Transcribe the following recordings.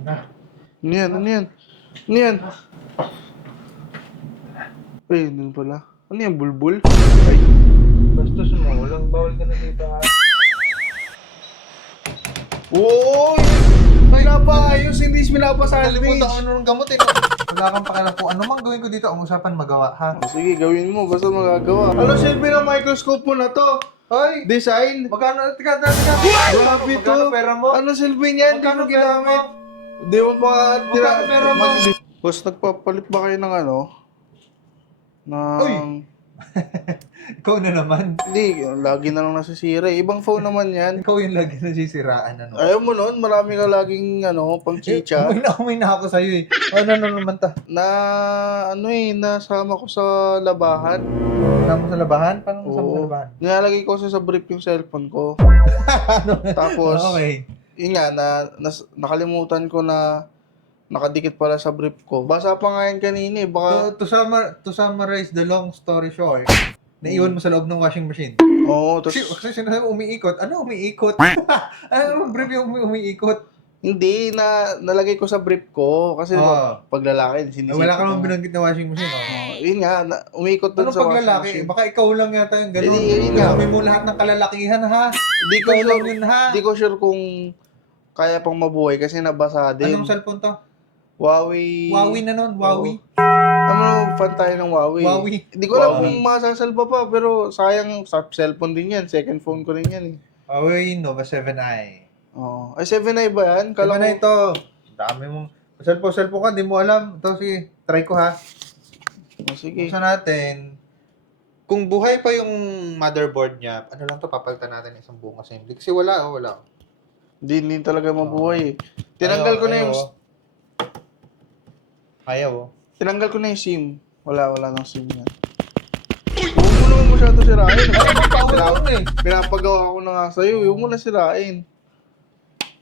Na. Ano yan? Ano yan? Ano yan? Ay, yun pala. Ano yan? Bulbul? Ay, Bastos mo. Walang bawal ka na dito ha. Uy! Pinapaayos, hindi Nalimutan ko pinapasalvage. nung gamot eh. Wala kang pakialam kung ano mang gawin ko dito. Ang usapan magawa ha. Oh, sige, gawin mo. Basta magagawa. Ano silbi ng microscope mo na to? Hoy! Design? Magkano? Tika. Grabe to. Magkano pera mo? Ano silbi niyan? Hindi Magkano mo pera ginamit. mo? Hindi mo pa Magkano pera mo? Boss, nagpapalit ba kayo ng ano? Uy! Ng... Ikaw na naman. Hindi, lagi na lang nasisira. Ibang phone naman yan. Ikaw yung lagi nasisiraan ano. Ayaw mo nun, marami ka laging pang chicha. Umay na ako sa'yo eh. Ano naman ta? Na nasama ko sa labahan. Kasama sa labahan? Paano kasama sa Oo. labahan? Nilalagay ko sa brief yung cellphone ko. Tapos, Okay. yun nga, nakalimutan ko na nakadikit pala sa brief ko. Basa pa nga yan kanina eh. Baka, To summarize the long story short, naiwan mo sa loob ng washing machine. oo, Kasi tapos, sinasabi umiikot. Ano umiikot? Ano naman brief yung umiikot? hindi, nalagay ko sa brief ko. Kasi Oo. pag lalaki, sinisip Wala ka ko naman na. binanggit na washing machine. Oh. Yun nga, umiikot dun Ano sa pag washing lalaki? machine. Baka ikaw lang yata yung gano'n. Hindi, yun nga. Sabi mo lahat ng kalalakihan ha. Di ko Ikaw lang sure, yun ha. di ko sure kung kaya pang mabuhay kasi nabasa din. Anong cellphone to? Huawei. Huawei na nun. Huawei. Ano, fan tayo ng Huawei. Huawei. Hindi ko alam Huawei. kung masasalba pa, pero sayang, sa cellphone din yan. Second phone ko rin yan eh. Huawei Nova 7i. Oo. Ay, 7i ba yan? Kala Kala na ko, ito. Dami mong... Cellphone ka, di mo alam. Ito, sige. Try ko ha. Oh, sige. Buksan natin. Kung buhay pa yung motherboard niya, ano lang to, papalitan natin isang buong assembly. Kasi wala. Hindi talaga mabuhay eh. Tinanggal ko na yung, Ayaw. tinanggal ko na yung SIM. Wala nang SIM yan. Huwag mo naman masyado sirain. Pinapagawa ko na nga sa'yo. Huwag mo na sirain.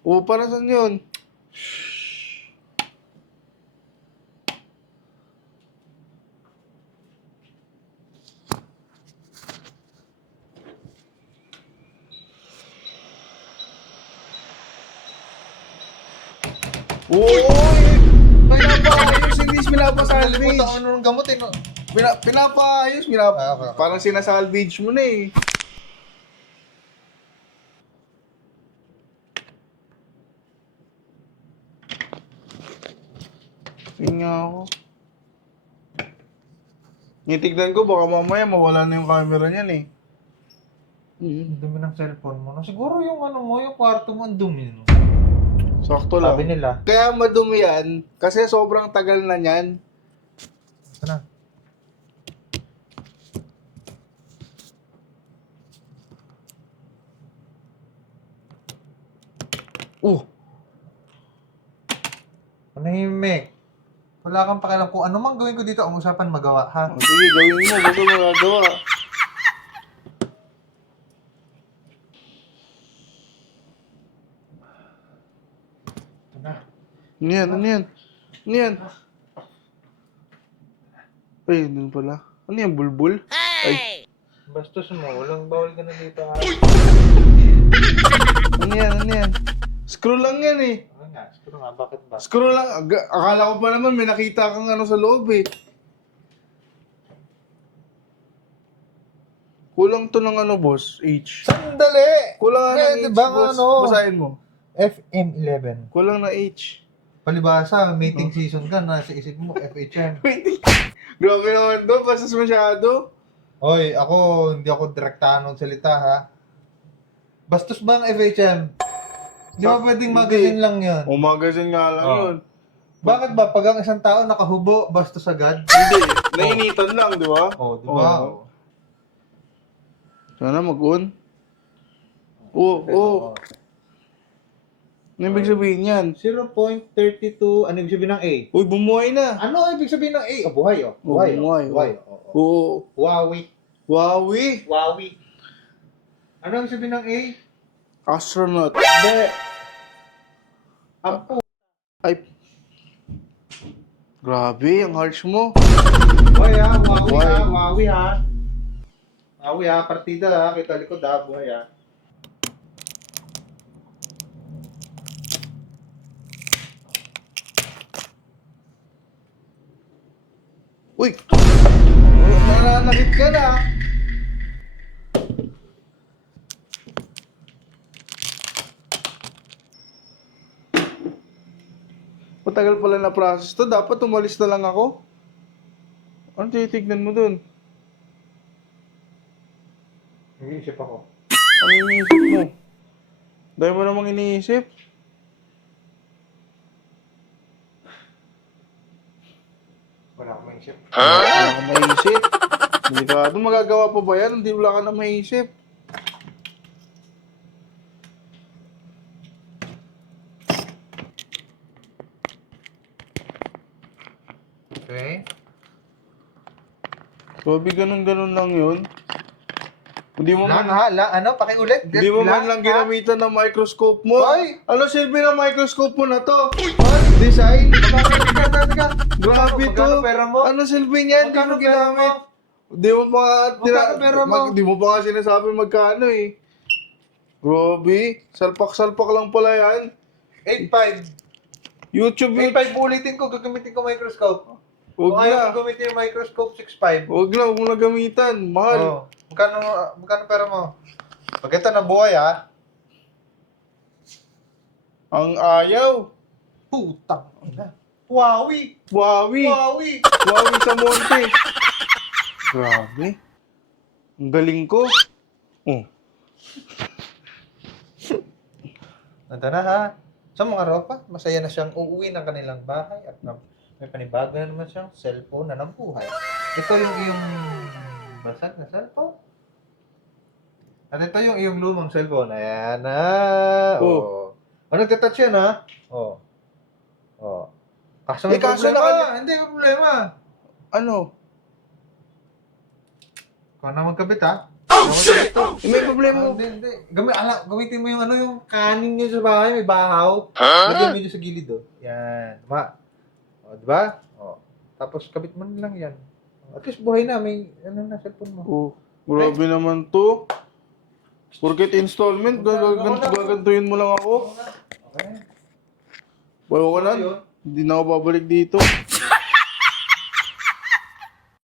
Oo, para saan yun? Uy! Pinapaayos, hindi pinapasalvage. Nalimutan ko nung gamot eh. No? Pinapaayos, Okay. parang sinasalvage mo na eh. Yun nga ako. Nitignan ko, baka mamaya mawala na yung camera niyan eh. Ang dumi ng cellphone mo. No? Siguro yung ano mo, yung kwarto mo, ang dumi. No? Sakto lang. Sabi nila. Kaya madumi yan, kasi sobrang tagal na niyan. Ito na. Manahimik. Wala kang pakialam kung ano mang gawin ko dito, ang usapan magawa, ha? O, sige, gawin mo, basta magagawa. Ano yan? Ano yan? Ano yan? Ay, yun pala. Ano yan? Bulbul? Ay, Bastos mo, walang bawal ka na dito, ha? ano yan? Ano yan? Screw lang yan eh. Ano nga, siguro nga, bakit ba? Screw lang. Akala ko pa naman may nakita kang ano sa loob eh. Kulang to ng ano, boss? H. Sandali! Kulang na ng H, diba boss. ano? Basahin mo. FM11. Kulang na H. Palibasa, mating season ka, nasa isip mo, FHM. Wait. Grabe naman to. Bastos masyado. Hoy, hindi ako direktahan ng salita, ha? Bastos ba ang FHM? Di ba pwedeng Hindi. magazine lang yun? O magazine nga lang Oh. yun. Bakit ba, pag ang isang tao nakahubo, bastos agad? Hindi. Nainitan lang, di ba? Oh, di ba? Oo. Sana mag-on. Oo. Ano ibig sabihin yan? 0.32, ano ibig sabihin ng A? Uy, bumuhay na. Ano ibig sabihin ng A? Oh, buhay, oh. Buhay, buhay, oh. Buhay, oh. Oo. Huawei. Huawei. Huawei. Ano ibig sabihin ng A? Astronaut. Hindi. Ampo. Ay. Grabe, ang harsh mo. Buhay, ha? Huawei, Buhay. ha? Huawei, ha? Huawei, ha? Partida, ha? Kita likod, ha? Buhay, ha? Uy! Nananakit ka na. Matagal pala na process to. Dapat umalis na lang ako. Ano titignan mo dun? Nag-iisip ako. Ano iniisip mo? Dahil mo namang iniisip. Wala akong maisip. Wala kang maisip. Delikado. Magagawa pa ba yan? Hindi wala ka na maisip. Okay. Sabi ganun-ganun lang yun. Hindi mo Lang man, ha? Ano? Pakiulit? hindi mo man lang ha? ginamitan ng microscope mo. Hoy! Ano silbi ng microscope mo na to? Design? Grabe to. Magkano pera mo? Ano silbi niyan? Hindi mo Magkano pera ginamit. mo? Di mo pa Magkano pera mo? Di mo pa nga sinasabi magkano eh. Grabe. Salpak-salpak lang pala yan. 8.5. YouTube yun. 8.5 ulitin ko. Gagamitin ko microscope. Huwag Kung ayaw na. ko gamitin yung microscope, 6.5. Huwag na. Huwag mo na gamitan. Mahal. Oh. Magkano pera mo? Pag ito nabuhay ha? Ang ayaw. Putang ina. Wawi! Wawi. Wawi! Wawi sa monte. Grabe. Ang galing ko. Oh. Ito na ha. Sa mga ropa, masaya na siyang uuwi ng kanilang bahay at may panibago na naman siyang cellphone na nabuhay. Ito yung iyong basag na cellphone. At ito yung iyong lumang cellphone. Ayan na. Oh. Ano touch yan ha? Oh. Oh. Kaso may kaso problema. Hindi may problema. Ano? Kung na magkabit ha? Ikaw na magkabit to. May problema. Hindi. Gamitin mo yung yung kanin nyo sa bahay, may bahaw. Lagyan mo dyan sa gilid, oh. Yan. O, diba? O. Tapos kabit mo na lang yan. At least buhay na, may cellphone mo. Oh, grabe naman to. Porket installment, gagantuhin mo lang ako. Okay. Bayo ko na. Yun. Hindi na ako babalik dito.